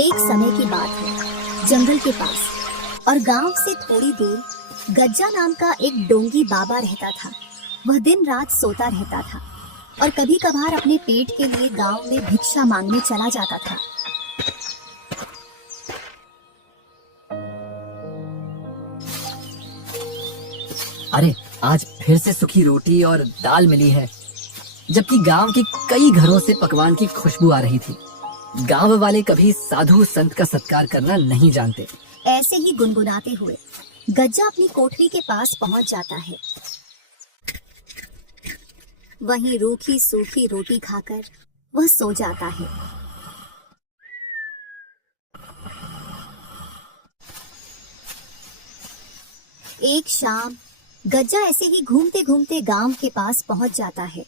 एक समय की बात है, जंगल के पास और गांव से थोड़ी दूर गज्जा नाम का एक डोंगी बाबा रहता था। वह दिन रात सोता रहता था और कभी कभार अपने पेट के लिए गांव में भिक्षा मांगने चला जाता था। अरे आज फिर से सूखी रोटी और दाल मिली है, जबकि गांव के कई घरों से पकवान की खुशबू आ रही थी। गांव वाले कभी साधु संत का सत्कार करना नहीं जानते। ऐसे ही गुनगुनाते हुए गज्जा अपनी कोठरी के पास पहुंच जाता है। वहीं रूखी सूखी रोटी खाकर वह सो जाता है। एक शाम गज्जा ऐसे ही घूमते घूमते गांव के पास पहुंच जाता है।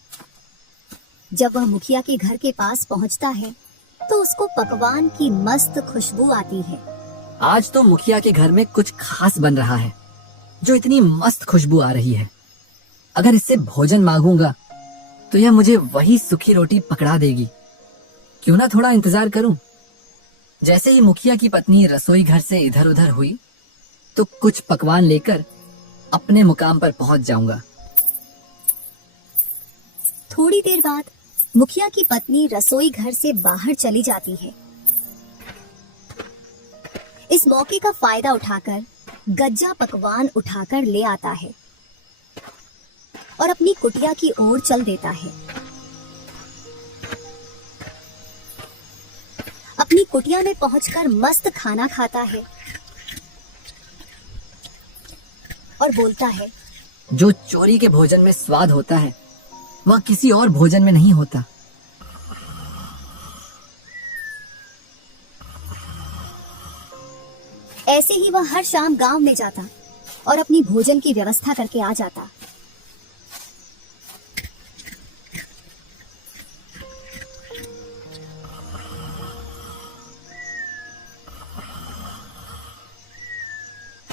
जब वह मुखिया के घर के पास पहुंचता है तो उसको पकवान की मस्त खुशबू आती है। आज तो मुखिया के घर में कुछ खास बन रहा है, जो इतनी मस्त खुशबू आ रही है। अगर इससे भोजन मांगूंगा तो यह मुझे वही सूखी रोटी पकड़ा देगी। क्यों ना थोड़ा इंतजार करूं। जैसे ही मुखिया की पत्नी रसोई घर से इधर उधर हुई तो कुछ पकवान लेकर अपने मुकाम पर पहुंच जाऊंगा। थोड़ी देर बाद मुखिया की पत्नी रसोई घर से बाहर चली जाती है। इस मौके का फायदा उठाकर गज्जा पकवान उठाकर ले आता है और अपनी कुटिया की ओर चल देता है। अपनी कुटिया में पहुंचकर मस्त खाना खाता है और बोलता है, जो चोरी के भोजन में स्वाद होता है वह किसी और भोजन में नहीं होता। ऐसे ही वह हर शाम गांव में जाता और अपनी भोजन की व्यवस्था करके आ जाता।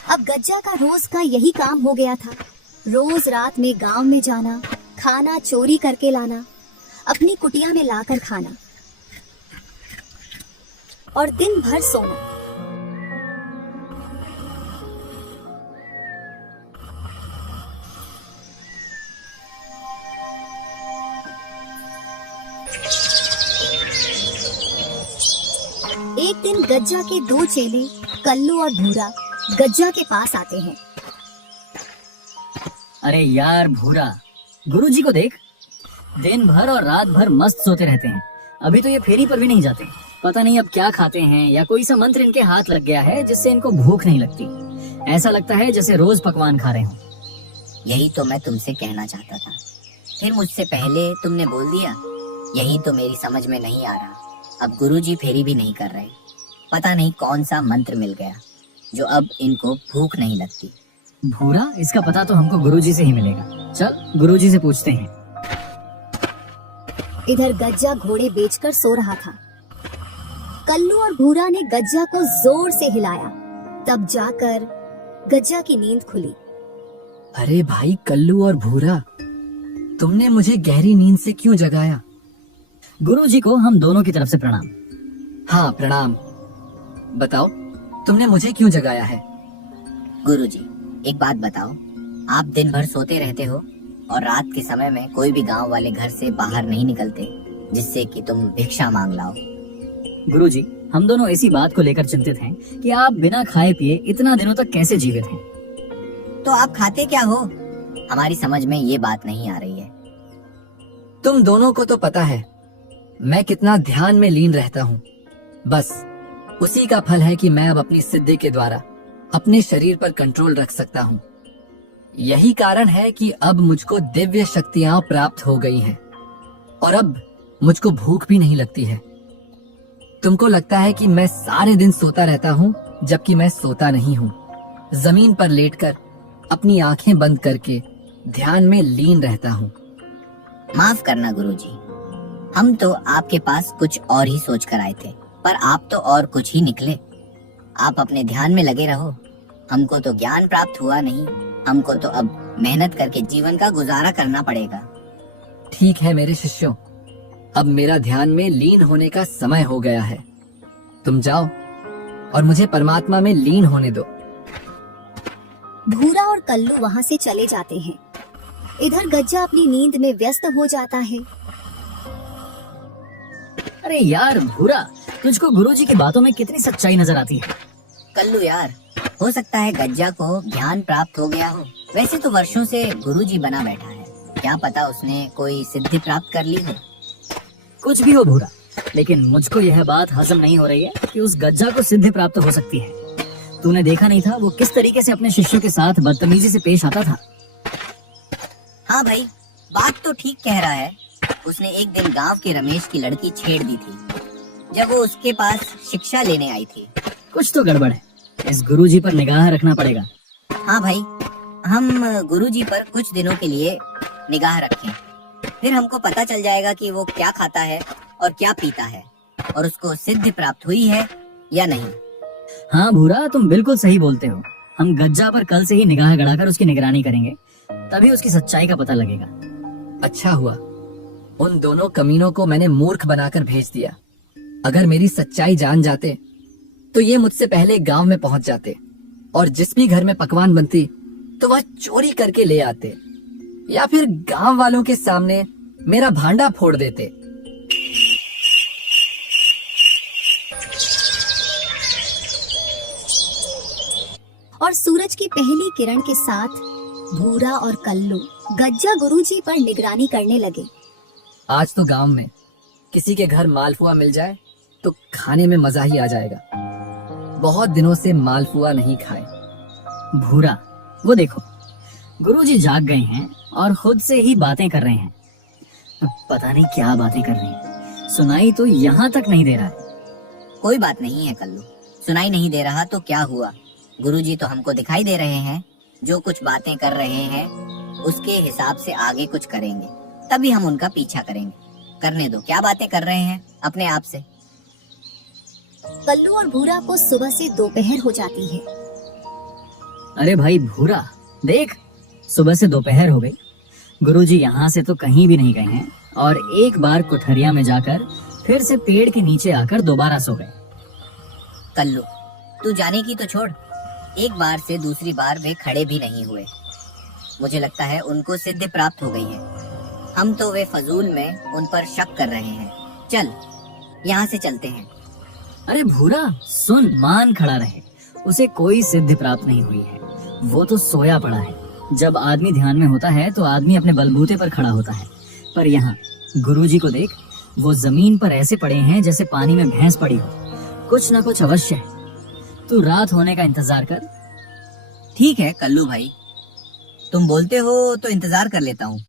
अब गज्जा का रोज का यही काम हो गया था। रोज रात में गांव में जाना, खाना चोरी करके लाना, अपनी कुटिया में लाकर खाना और दिन भर सोना। एक दिन गज्जा के दो चेले कल्लू और भूरा गज्जा के पास आते हैं। अरे यार भूरा, गुरुजी को देख, दिन भर और रात भर मस्त सोते रहते हैं। अभी तो ये फेरी पर भी नहीं जाते। पता नहीं अब क्या खाते हैं, या कोई सा मंत्र इनके हाथ लग गया है जिससे इनको भूख नहीं लगती। ऐसा लगता है जैसे रोज पकवान खा रहे हो। यही तो मैं तुमसे कहना चाहता था, फिर मुझसे पहले तुमने बोल दिया। यही तो मेरी समझ में नहीं आ रहा। अब गुरुजी फेरी भी नहीं कर रहे। पता नहीं कौन सा मंत्र मिल गया जो अब इनको भूख नहीं लगती। भूरा, इसका पता तो हमको गुरुजी से ही मिलेगा। चल गुरुजी से पूछते हैं। इधर गज्जा घोड़े बेचकर सो रहा था। कल्लू और भूरा ने गज्जा को जोर से हिलाया, तब जाकर गज्जा की नींद खुली। अरे भाई कल्लू और भूरा, तुमने मुझे गहरी नींद से क्यों जगाया? गुरुजी को हम दोनों की तरफ से प्रणाम। हाँ प्रणाम। बताओ तुमने मुझे क्यों जगाया है? गुरुजी, एक बात बताओ, आप दिन भर सोते रहते हो और रात के समय में कोई भी गांव वाले घर से बाहर नहीं निकलते जिससे कि तुम भिक्षा मांग लाओ। गुरुजी, हम दोनों इसी बात को लेकर चिंतित हैं कि आप बिना खाए पिए इतना दिनों तक कैसे जीवित हैं। तो आप खाते क्या हो? हमारी समझ में ये बात नहीं आ रही है। तुम दोनों को तो पता है मैं कितना ध्यान में लीन रहता हूँ। बस उसी का फल है कि मैं अब अपनी सिद्धि के द्वारा अपने शरीर पर कंट्रोल रख सकता हूँ। यही कारण है कि अब मुझको दिव्य शक्तियां प्राप्त हो गई हैं और अब मुझको भूख भी नहीं लगती है। तुमको लगता है कि मैं सारे दिन सोता रहता हूँ, जबकि मैं सोता नहीं हूँ। जमीन पर लेटकर अपनी आंखें बंद करके ध्यान में लीन रहता हूँ। माफ करना गुरुजी, हम तो आपके पास कुछ और ही सोच कर आए थे, पर आप तो और कुछ ही निकले। आप अपने ध्यान में लगे रहो। हमको तो ज्ञान प्राप्त हुआ नहीं, हमको तो अब मेहनत करके जीवन का गुजारा करना पड़ेगा। ठीक है मेरे शिष्यों, अब मेरा ध्यान में लीन होने का समय हो गया है। तुम जाओ और मुझे परमात्मा में लीन होने दो। भूरा और कल्लू वहाँ से चले जाते हैं। इधर गज्जा अपनी नींद में व्यस्त हो जाता है। अरे यार भूरा, तुझको गुरुजी की बातों में कितनी सच्चाई नजर आती है। कल्लू यार, हो सकता है गज्जा को ज्ञान प्राप्त हो गया हो। वैसे तो वर्षों से गुरुजी बना बैठा है, क्या पता उसने कोई सिद्धि प्राप्त कर ली हो। कुछ भी हो भूरा, लेकिन मुझको यह बात हजम नहीं हो रही है कि उस गज्जा को सिद्धि प्राप्त हो सकती है। तूने देखा नहीं था वो किस तरीके से अपने शिष्यों के साथ बदतमीजी से पेश आता था। हाँ भाई, बात तो ठीक कह रहा है। उसने एक दिन गांव के रमेश की लड़की छेड़ दी थी, जब वो उसके पास शिक्षा लेने आई थी। कुछ तो गड़बड़ है, इस गुरुजी पर निगाह रखना पड़ेगा। हाँ भाई, हम गुरुजी पर कुछ दिनों के लिए निगाह रखें, फिर हमको पता चल जाएगा कि वो क्या खाता है और क्या पीता है, और उसको सिद्धि प्राप्त हुई है या नहीं। हाँ भूरा, तुम बिल्कुल सही बोलते हो। हम गज्जा पर कल से ही निगाह गड़ाकर उसकी निगरानी करेंगे, तभी उसकी सच्चाई का पता लगेगा। अच्छा हुआ उन दोनों कमीनों को मैंने मूर्ख बनाकर भेज दिया। अगर मेरी सच्चाई जान जाते तो ये मुझसे पहले गांव में पहुंच जाते, और जिस भी घर में पकवान बनती तो वह चोरी करके ले आते, या फिर गांव वालों के सामने मेरा भांडा फोड़ देते। और सूरज की पहली किरण के साथ भूरा और कल्लू गज्जा गुरुजी पर निगरानी करने लगे। आज तो गांव में किसी के घर मालपुआ मिल जाए तो खाने में मजा ही आ जाएगा। बहुत दिनों से मालपुआ नहीं खाए। भूरा, वो देखो, गुरुजी जाग गए हैं और खुद से ही बातें कर रहे हैं। पता नहीं क्या बातें कर रहे हैं, सुनाई तो यहाँ तक नहीं दे रहा है। कोई बात नहीं है कल्लू, सुनाई नहीं दे रहा तो क्या हुआ, गुरुजी तो हमको दिखाई दे रहे हैं। जो कुछ बातें कर रहे हैं उसके हिसाब से आगे कुछ करेंगे, तभी हम उनका पीछा करेंगे। करने दो, क्या बातें कर रहे हैं अपने आप से। कल्लू और भूरा को सुबह से दोपहर हो जाती है। अरे भाई भूरा, देख, सुबह से दोपहर हो गई। गुरुजी यहाँ से तो कहीं भी नहीं गए हैं, और एक बार कुठरिया में जाकर फिर से पेड़ के नीचे आकर दोबारा सो गए। कल्लू, तू जाने की तो छोड़, एक बार से दूसरी बार वे खड़े भी नहीं हुए। मुझे लगता है उनको सिद्धि प्राप्त हो गई है। हम तो वे फजूल में उन पर शक कर रहे हैं। चल, यहाँ से चलते हैं। अरे भूरा सुन, मान खड़ा रहे, उसे कोई सिद्धि प्राप्त नहीं हुई है, वो तो सोया पड़ा है। जब आदमी ध्यान में होता है तो आदमी अपने बलबूते पर खड़ा होता है, पर यहाँ गुरुजी को देख, वो जमीन पर ऐसे पड़े हैं जैसे पानी में भैंस पड़ी हो। कुछ न कुछ अवश्य है। तू रात होने का इंतजार कर। ठीक है कल्लू भाई, तुम बोलते हो तो इंतजार कर लेता हूँ।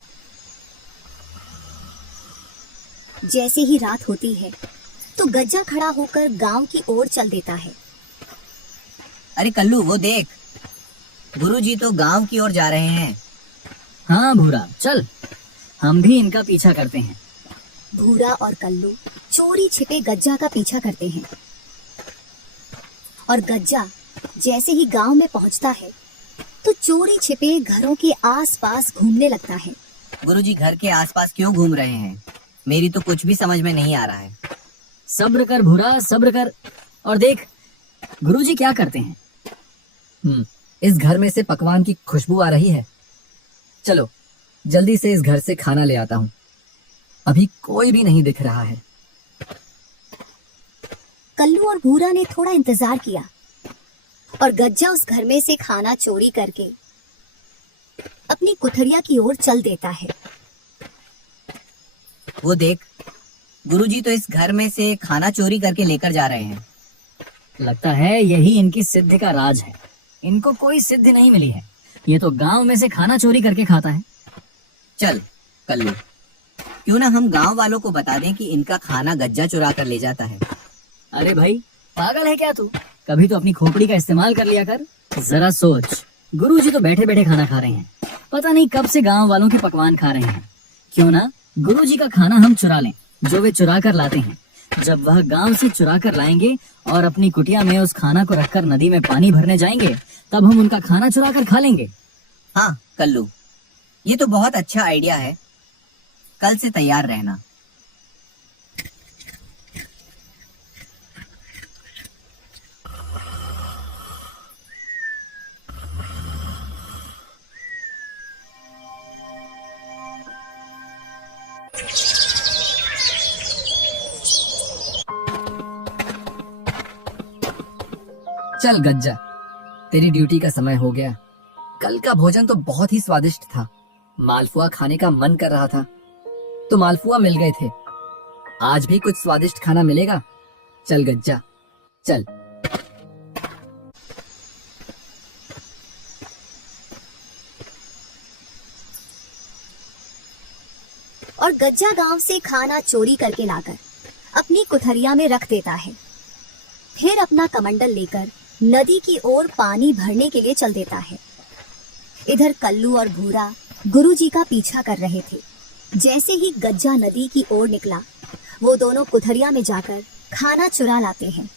जैसे ही रात होती है तो गज्जा खड़ा होकर गांव की ओर चल देता है। अरे कल्लू, वो देख, गुरुजी तो गांव की ओर जा रहे हैं। हाँ भूरा, चल, हम भी इनका पीछा करते हैं। भूरा और कल्लू चोरी छिपे गज्जा का पीछा करते हैं, और गज्जा जैसे ही गांव में पहुंचता है तो चोरी छिपे घरों के आसपास घूमने लगता है। गुरुजी घर के आसपास क्यों घूम रहे हैं, मेरी तो कुछ भी समझ में नहीं आ रहा है। सब्र कर भूरा, सब्र कर, और देख गुरुजी क्या करते हैं। इस घर में से पकवान की खुशबू आ रही है। चलो जल्दी से इस घर से खाना ले आता हूँ। अभी कोई भी नहीं दिख रहा है। कल्लू और भूरा ने थोड़ा इंतजार किया, और गज्जा उस घर में से खाना चोरी करके अपनी कुठरिया की ओर चल देता है। वो देख, गुरुजी तो इस घर में से खाना चोरी करके लेकर जा रहे हैं। लगता है यही इनकी सिद्धि का राज है। इनको कोई सिद्धि नहीं मिली है, ये तो गांव में से खाना चोरी करके खाता है। चल कल्लू, क्यों ना हम गांव वालों को बता दें कि इनका खाना गज्जा चुरा कर ले जाता है। अरे भाई, पागल है क्या तू? कभी तो अपनी खोपड़ी का इस्तेमाल कर लिया कर। जरा सोच, गुरुजी तो बैठे बैठे खाना खा रहे हैं, पता नहीं कब से गांव वालों के पकवान खा रहे हैं। क्यों ना गुरुजी का खाना हम चुरा लें, जो वे चुरा कर लाते हैं। जब वह गांव से चुरा कर लाएंगे और अपनी कुटिया में उस खाना को रखकर नदी में पानी भरने जाएंगे, तब हम उनका खाना चुरा कर खा लेंगे। हाँ कल्लू, ये तो बहुत अच्छा आइडिया है, कल से तैयार रहना। चल गज्जा, तेरी ड्यूटी का समय हो गया। कल का भोजन तो बहुत ही स्वादिष्ट था। मालपुआ खाने का मन कर रहा था तो मालपुआ मिल गए थे। आज भी कुछ स्वादिष्ट खाना मिलेगा। चल गज्जा, चल। और गज्जा गांव से खाना चोरी करके लाकर अपनी कुठरिया में रख देता है। फिर अपना कमंडल लेकर नदी की ओर पानी भरने के लिए चल देता है। इधर कल्लू और भूरा गुरुजी का पीछा कर रहे थे। जैसे ही गज्जा नदी की ओर निकला, वो दोनों कुठरिया में जाकर खाना चुरा लाते हैं।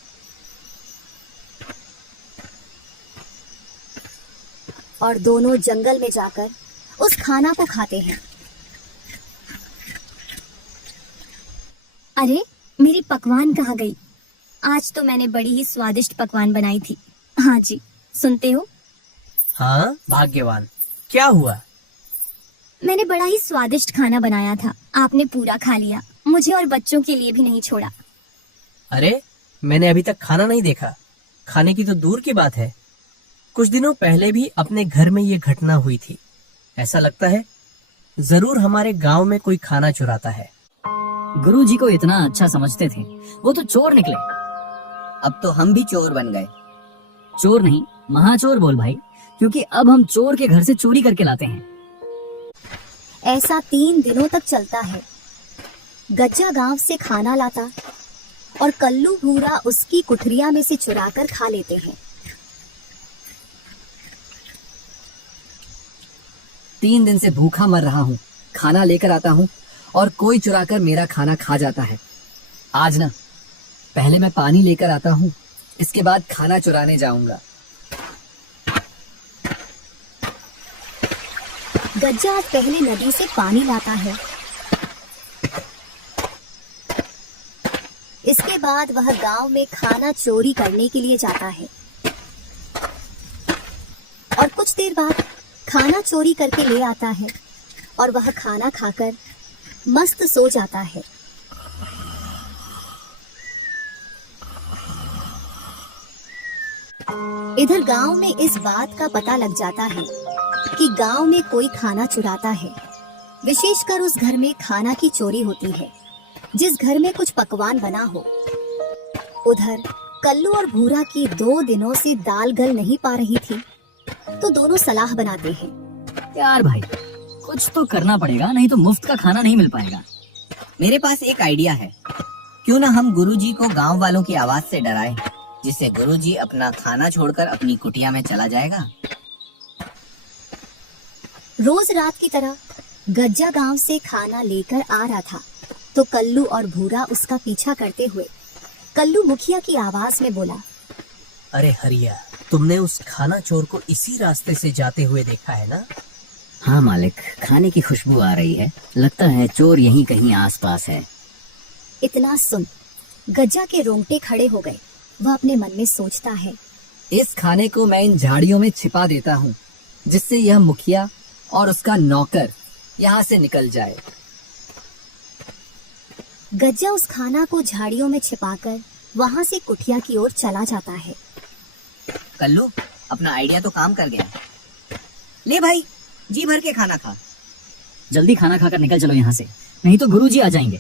और दोनों जंगल में जाकर उस खाना को खाते हैं। अरे, मेरी पकवान कहाँ गई? आज तो मैंने बड़ी ही स्वादिष्ट पकवान बनाई थी। हाँ जी, सुनते हो? हाँ भाग्यवान, क्या हुआ? मैंने बड़ा ही स्वादिष्ट खाना बनाया था। आपने पूरा खा लिया, मुझे और बच्चों के लिए भी नहीं छोड़ा। अरे, मैंने अभी तक खाना नहीं देखा। खाने की तो दूर की बात है। कुछ दिनों पहले भी अपने घर में ये घटना हुई थी। ऐसा लगता है जरूर हमारे गांव में कोई खाना चुराता है। गुरुजी को इतना अच्छा समझते थे, वो तो चोर निकले। अब तो हम भी चोर बन गए। चोर नहीं, महाचोर बोल भाई, क्योंकि अब हम चोर के घर से चोरी करके लाते हैं। ऐसा 3 दिनों तक चलता है। गज्जा गांव से खाना लाता और कल्लू भूरा उसकी कुठरिया में से चुराकर खा लेते हैं। 3 दिन से भूखा मर रहा हूँ। खाना लेकर आता हूँ और कोई चुराकर मेरा खाना खा जाता है। आज ना, पहले मैं पानी लेकर आता हूँ, इसके बाद खाना चुराने जाऊंगा। गज्जा पहले नदी से पानी लाता है। इसके बाद वह गांव में खाना चोरी करने के लिए जाता है। और कुछ देर बाद खाना चोरी करके ले आता है और वह खाना खाकर मस्त सो जाता है। इधर गांव में इस बात का पता लग जाता है कि गांव में कोई खाना चुराता है। विशेषकर उस घर में खाना की चोरी होती है जिस घर में कुछ पकवान बना हो। उधर कल्लू और भूरा की 2 दिनों से दाल गल नहीं पा रही थी, तो दोनों सलाह बनाते हैं। यार भाई, कुछ तो करना पड़ेगा, नहीं तो मुफ्त का खाना नहीं मिल पाएगा। मेरे पास एक आइडिया है। क्यों ना हम गुरुजी को गांव वालों की आवाज से डराएं, जिससे गुरुजी अपना खाना छोड़कर अपनी कुटिया में चला जाएगा। रोज रात की तरह गज्जा गांव से खाना लेकर आ रहा था, तो कल्लू और भूरा उसका पीछा करते हुए कल्लू मुखिया की आवाज में बोला, अरे हरिया, तुमने उस खाना चोर को इसी रास्ते से जाते हुए देखा है ना? हाँ मालिक, खाने की खुशबू आ रही है। लगता है चोर यहीं कहीं आसपास है। इतना सुन गज्जा के रोंगटे खड़े हो गए। वह अपने मन में सोचता है, इस खाने को मैं इन झाड़ियों में छिपा देता हूँ, जिससे यह मुखिया और उसका नौकर यहाँ से निकल जाए। गज्जा उस खाना को झाड़ियों में छिपाकर वहाँ से कुटिया की ओर चला जाता है। कल्लू, अपना आइडिया तो काम कर गया। ले भाई, जी भर के खाना खा। जल्दी खाना खाकर निकल चलो यहाँ से, नहीं तो गुरुजी आ जाएंगे।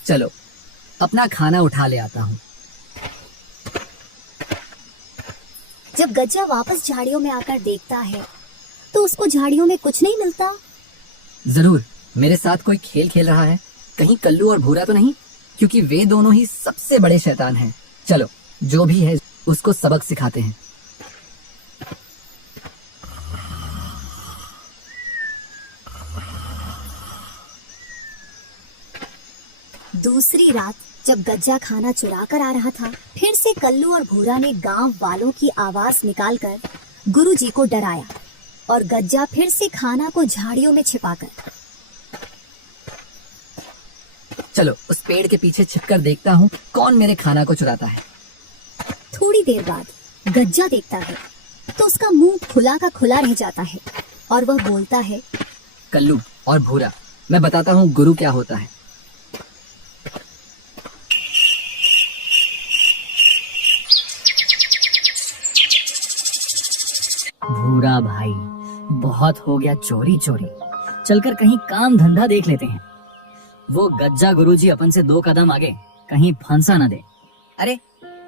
चलो, अपना खाना उठा ले आता हूँ। जब गज्जा वापस झाड़ियों में आकर देखता है तो उसको झाड़ियों में कुछ नहीं मिलता। जरूर मेरे साथ कोई खेल खेल रहा है। कहीं कल्लू और भूरा तो नहीं, क्योंकि वे दोनों ही सबसे बड़े शैतान हैं। चलो, जो भी है उसको सबक सिखाते हैं। दूसरी रात जब गज्जा खाना चुरा कर आ रहा था, फिर से कल्लू और भूरा ने गांव वालों की आवाज निकालकर गुरुजी को डराया और गज्जा फिर से खाना को झाड़ियों में छिपाकर। चलो, उस पेड़ के पीछे छिपकर देखता हूँ कौन मेरे खाना को चुराता है। थोड़ी देर बाद गज्जा देखता है तो उसका मुंह खुला का खुला रह जाता है और वह बोलता है, कल्लू और भूरा, मैं बताता हूँ गुरु क्या होता है। भूरा भाई, बहुत हो गया चोरी चोरी। चलकर कहीं काम धंधा देख लेते हैं। वो गज्जा गुरुजी अपन से 2 कदम आगे, कहीं फंसा न दे। अरे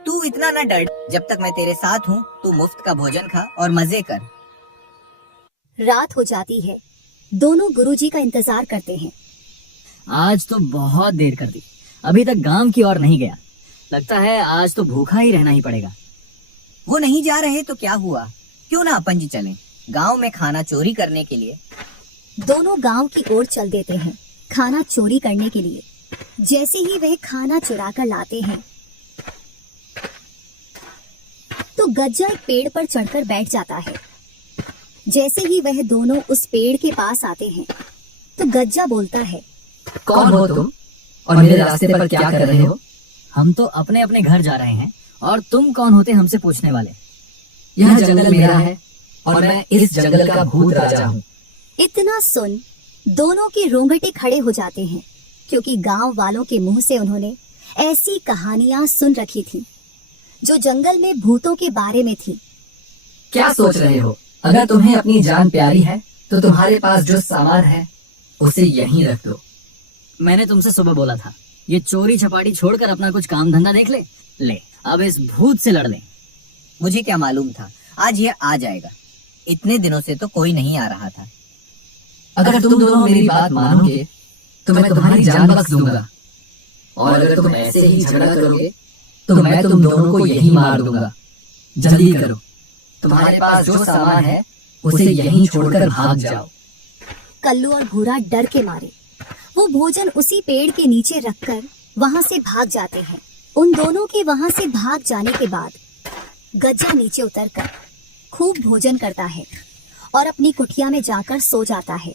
तू इतना न डर, जब तक मैं तेरे साथ हूँ तू मुफ्त का भोजन खा और मजे कर। रात हो जाती है। दोनों गुरुजी का इंतजार करते हैं। आज तो बहुत देर कर दी, अभी तक गांव की ओर नहीं गया। लगता है आज तो भूखा ही रहना ही पड़ेगा। वो नहीं जा रहे तो क्या हुआ, क्यों ना अपन जी चलें गांव में खाना चोरी करने के लिए। दोनों गांव की ओर चल देते हैं खाना चोरी करने के लिए। जैसे ही वह खाना चुरा कर लाते हैं तो गज्जा एक पेड़ पर चढ़कर बैठ जाता है। जैसे ही वह दोनों उस पेड़ के पास आते हैं तो गज्जा बोलता है, कौन हो तुम और मेरे रास्ते पर क्या कर रहे हो? हम तो अपने अपने घर जा रहे हैं, और तुम कौन होते हमसे पूछने वाले? यह जंगल मेरा है और मैं इस जंगल का भूत राजा हूँ। इतना सुन दोनों के रोंगटे खड़े हो जाते हैं, क्योंकि गांव वालों के मुंह से उन्होंने ऐसी कहानियां सुन रखी थी जो जंगल में भूतों के बारे में थी। क्या सोच रहे हो? अगर तुम्हें अपनी जान प्यारी है तो तुम्हारे पास जो सामान है उसे यहीं रख दो। मैंने तुमसे सुबह बोला था, ये चोरी छपाटी छोड़कर अपना कुछ काम धंधा देख ले। ले, अब इस भूत से लड़ ले। मुझे क्या मालूम था आज ये आ जाएगा, इतने दिनों से तो कोई नहीं आ रहा था। अगर तुम दोनों मेरी बात मानोगे तो मैं तुम्हारी जान बख्श दूंगा, और अगर तुम ऐसे ही झगड़ा करोगे तो मैं तुम दोनों को यहीं मार दूंगा। जल्दी करो, तुम्हारे पास जो सामान है उसे यहीं छोड़कर भाग जाओ। कल्लू और भूरा डर के मारे वो भोजन उसी पेड़ के नीचे रखकर वहां से भाग जाते हैं। उन दोनों के वहां से भाग जाने के बाद गज्जा नीचे उतरकर खूब भोजन करता है और अपनी कुटिया में जाकर सो जाता है।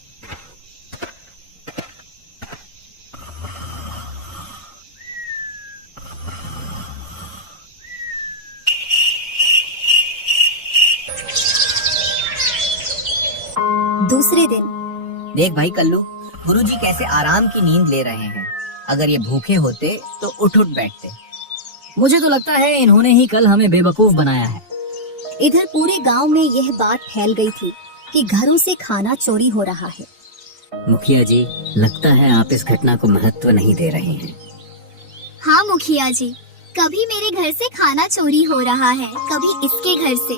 दूसरे दिन देख भाई कल्लू, गुरुजी कैसे आराम की नींद ले रहे हैं। अगर ये भूखे होते तो उठ बैठते। मुझे तो लगता है इन्होंने ही कल हमें बेवकूफ बनाया है। इधर पूरे गांव में यह बात फैल गई थी कि घरों से खाना चोरी हो रहा है। मुखिया जी, लगता है आप इस घटना को महत्व नहीं दे रहे हैं। हाँ मुखिया जी, कभी मेरे घर से खाना चोरी हो रहा है, कभी इसके घर से।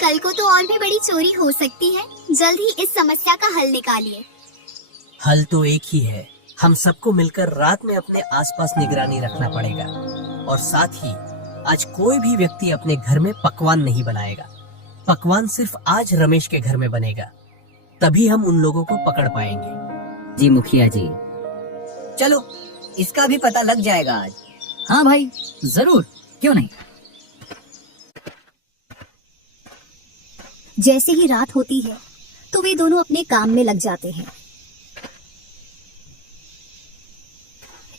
कल को तो और भी बड़ी चोरी हो सकती है। जल्द ही इस समस्या का हल निकालिए। हल तो एक ही है, हम सबको मिलकर रात में अपने आसपास निगरानी रखना पड़ेगा, और साथ ही आज कोई भी व्यक्ति अपने घर में पकवान नहीं बनाएगा। पकवान सिर्फ आज रमेश के घर में बनेगा, तभी हम उन लोगों को पकड़ पाएंगे। जी मुखिया जी। चलो, इसका भी पता लग जाएगा आज। हाँ भाई, जरूर, क्यों नहीं। जैसे ही रात होती है तो वे दोनों अपने काम में लग जाते हैं।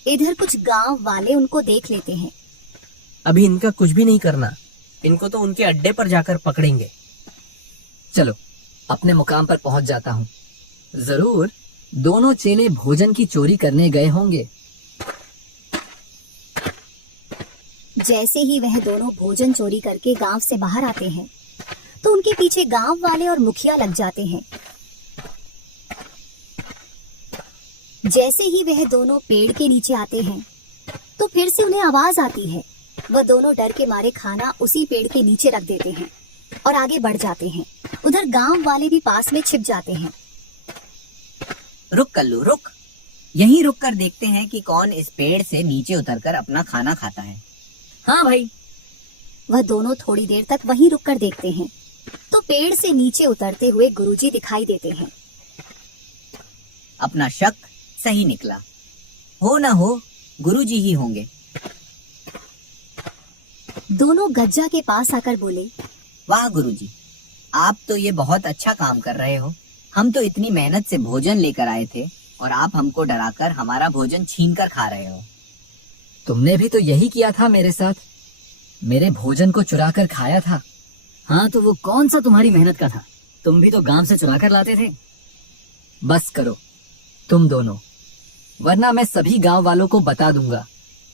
इधर कुछ गांव वाले उनको देख लेते हैं। अभी इनका कुछ भी नहीं करना, इनको तो उनके अड्डे पर जाकर पकड़ेंगे। चलो, अपने मुकाम पर पहुंच जाता हूँ। जरूर दोनों चेले भोजन की चोरी करने गए होंगे। जैसे ही वह दोनों भोजन चोरी करके गांव से बाहर आते हैं तो उनके पीछे गांव वाले और मुखिया लग जाते हैं। जैसे ही वह दोनों पेड़ के नीचे आते हैं तो फिर से उन्हें आवाज आती है। वह दोनों डर के मारे खाना उसी पेड़ के नीचे रख देते हैं और आगे बढ़ जाते हैं। उधर गांव वाले भी पास में छिप जाते हैं। रुक कल्लू रुक, यहीं रुक कर देखते हैं कि कौन इस पेड़ से नीचे उतरकर अपना खाना खाता है। हाँ भाई। वह दोनों थोड़ी देर तक वहीं रुक कर देखते हैं तो पेड़ से नीचे उतरते हुए गुरुजी दिखाई देते हैं। अपना शक सही निकला, हो ना हो गुरुजी ही होंगे। दोनों गज्जा के पास आकर बोले, वाह गुरुजी, आप तो ये बहुत अच्छा काम कर रहे हो। हम तो इतनी मेहनत से भोजन लेकर आए थे और आप हमको डराकर हमारा भोजन छीन कर खा रहे हो। तुमने भी तो यही किया था मेरे साथ, मेरे भोजन को चुरा कर खाया था। हाँ, तो वो कौन सा तुम्हारी मेहनत का था? तुम भी तो गांव से चुरा कर लाते थे। बस करो तुम दोनों, वरना मैं सभी गांव वालों को बता दूंगा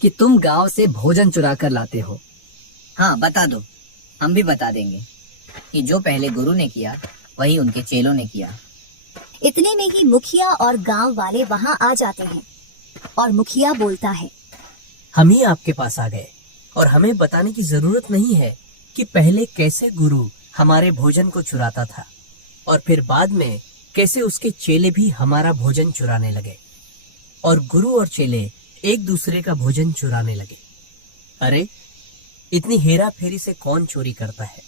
कि तुम गांव से भोजन चुरा कर लाते हो। हाँ बता दो, हम भी बता देंगे कि जो पहले गुरु ने किया वही उनके चेलों ने किया। इतने में ही मुखिया और गांव वाले वहां आ जाते हैं और मुखिया बोलता है, हम ही आपके पास आ गए और हमें बताने की जरूरत नहीं है कि पहले कैसे गुरु हमारे भोजन को चुराता था और फिर बाद में कैसे उसके चेले भी हमारा भोजन चुराने लगे और गुरु और चेले एक दूसरे का भोजन चुराने लगे। अरे इतनी हेरा फेरी से कौन चोरी करता है?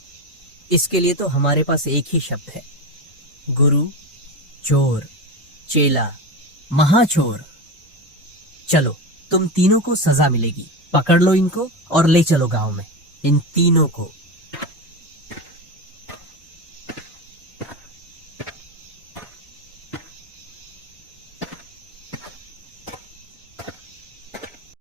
इसके लिए तो हमारे पास एक ही शब्द है, गुरु, चोर, चेला, महाचोर। चलो तुम तीनों को सजा मिलेगी, पकड़ लो इनको और ले चलो गांव में इन तीनों को।